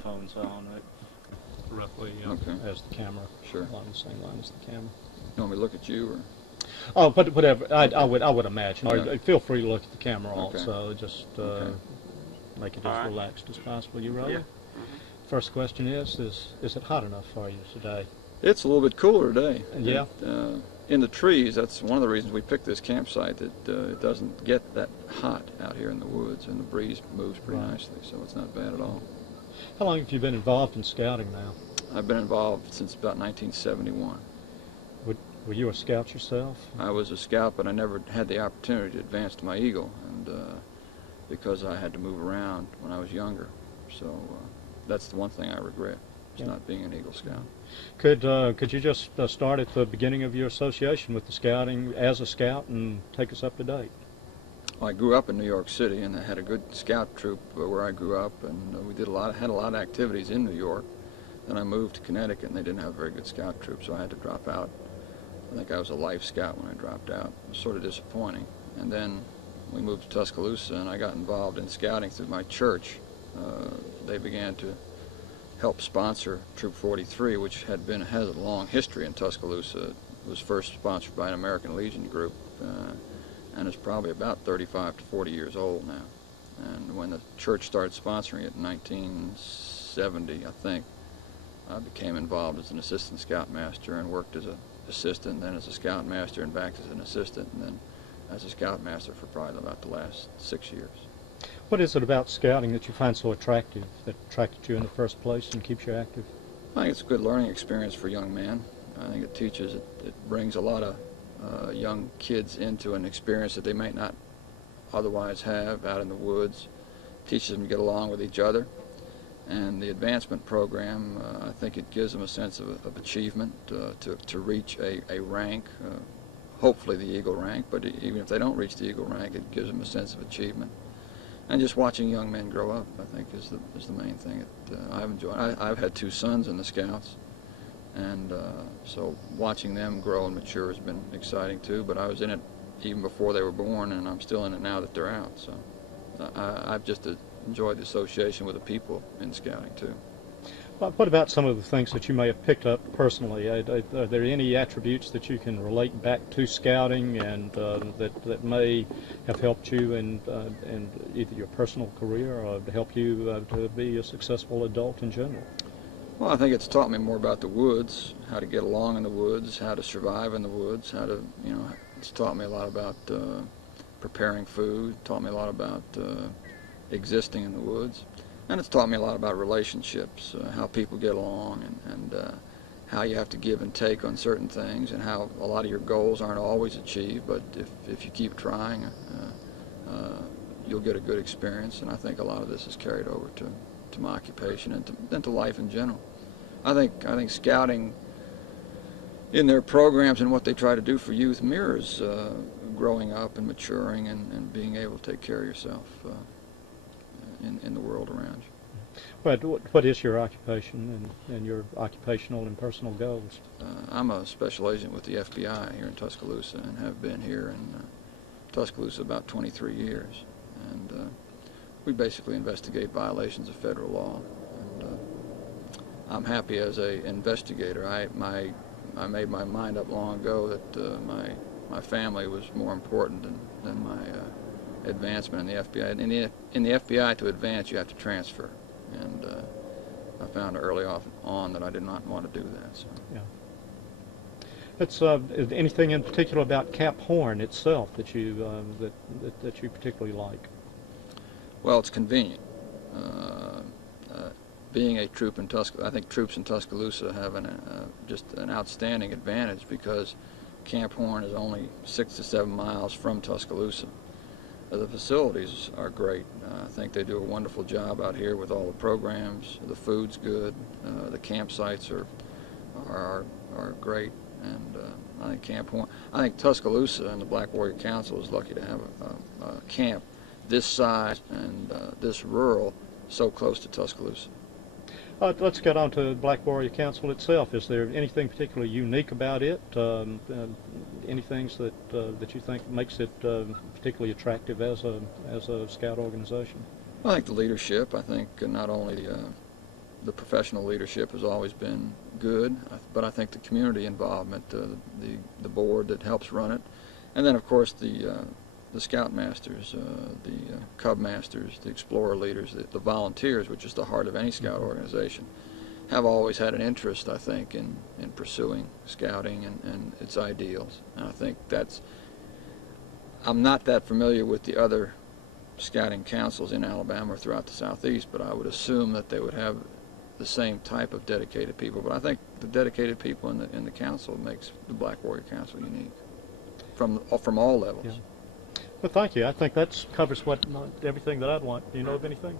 microphones on it. Roughly Okay. as the camera. Sure. Along the same line as the camera. You want me to look at you, or? Oh, but whatever. I would imagine. Yeah. Or feel free to look at the camera Okay. also. Just Okay. make it All as right. relaxed as possible. You ready? Yeah. First question is it hot enough for you today? It's a little bit cooler today. Yeah. In the trees, that's one of the reasons we picked this campsite, that it doesn't get that hot out here in the woods, and the breeze moves pretty Right. nicely, so it's not bad at all. How long have you been involved in scouting now? I've been involved since about 1971. Were you a scout yourself? I was a scout, but I never had the opportunity to advance to my Eagle, and because I had to move around when I was younger. So that's the one thing I regret, is Yeah. not being an Eagle Scout. Could you just start at the beginning of your association with the scouting as a scout and take us up to date? I grew up in New York City, and I had a good scout troop where I grew up, and we had a lot of activities in New York. Then I moved to Connecticut, and they didn't have a very good scout troop, so I had to drop out. I think I was a life scout when I dropped out. It was sort of disappointing. And then we moved to Tuscaloosa, and I got involved in scouting through my church. They began to help sponsor Troop 43, which has a long history in Tuscaloosa. It was first sponsored by an American Legion group, and it's probably about 35 to 40 years old now. And when the church started sponsoring it in 1970, I think, I became involved as an assistant scoutmaster and worked as an assistant, then as a scoutmaster, and back as an assistant, and then as a scoutmaster for probably about the last 6 years. What is it about scouting that you find so attractive, that attracted you in the first place and keeps you active? I think it's a good learning experience for young men. I think it brings a lot of young kids into an experience that they might not otherwise have out in the woods. Teaches them to get along with each other. And the advancement program, I think it gives them a sense of achievement to reach a rank, hopefully the Eagle rank, but even if they don't reach the Eagle rank, it gives them a sense of achievement. And just watching young men grow up, I think, is the main thing that I've enjoyed. I've had 2 sons in the Scouts, and so watching them grow and mature has been exciting too, but I was in it even before they were born, and I'm still in it now that they're out. So I've just enjoyed the association with the people in scouting too. What about some of the things that you may have picked up personally? Are there any attributes that you can relate back to scouting and that may have helped you in either your personal career or to help you to be a successful adult in general? Well, I think it's taught me more about the woods, how to get along in the woods, how to survive in the woods, how to, it's taught me a lot about preparing food, taught me a lot about existing in the woods. And it's taught me a lot about relationships, how people get along, and how you have to give and take on certain things, and how a lot of your goals aren't always achieved, but if you keep trying, you'll get a good experience. And I think a lot of this is carried over to my occupation and to life in general. I think scouting in their programs and what they try to do for youth mirrors growing up and maturing and being able to take care of yourself in the world around you. But what is your occupation and your occupational and personal goals? I'm a special agent with the FBI here in Tuscaloosa, and have been here in Tuscaloosa about 23 years. And we basically investigate violations of federal law. And I'm happy as an investigator. I made my mind up long ago that my family was more important than my advancement in the FBI. In the FBI, to advance, you have to transfer, and I found early on that I did not want to do that. So. Yeah. It's anything in particular about Camp Horne itself that you that you particularly like? Well, it's convenient. Being a troop in Tuscaloosa, I think troops in Tuscaloosa have just an outstanding advantage because Camp Horne is only 6 to 7 miles from Tuscaloosa. The facilities are great. I think they do a wonderful job out here with all the programs. The food's good. The campsites are great, and I think Tuscaloosa and the Black Warrior Council is lucky to have a camp this size and this rural so close to Tuscaloosa. Let's get on to Black Warrior Council itself. Is there anything particularly unique about it? Any things that you think makes it particularly attractive as a scout organization? I think the leadership. I think not only the professional leadership has always been good, but I think the community involvement, the board that helps run it, and then of course the scout masters, the cub masters, the explorer leaders, the volunteers, which is the heart of any scout organization, have always had an interest, I think, in pursuing scouting and its ideals. And I think I'm not that familiar with the other scouting councils in Alabama or throughout the Southeast, but I would assume that they would have the same type of dedicated people. But I think the dedicated people in the council makes the Black Warrior Council unique from all levels. Yeah. Well, thank you. I think that covers everything that I'd want. Do you know of anything?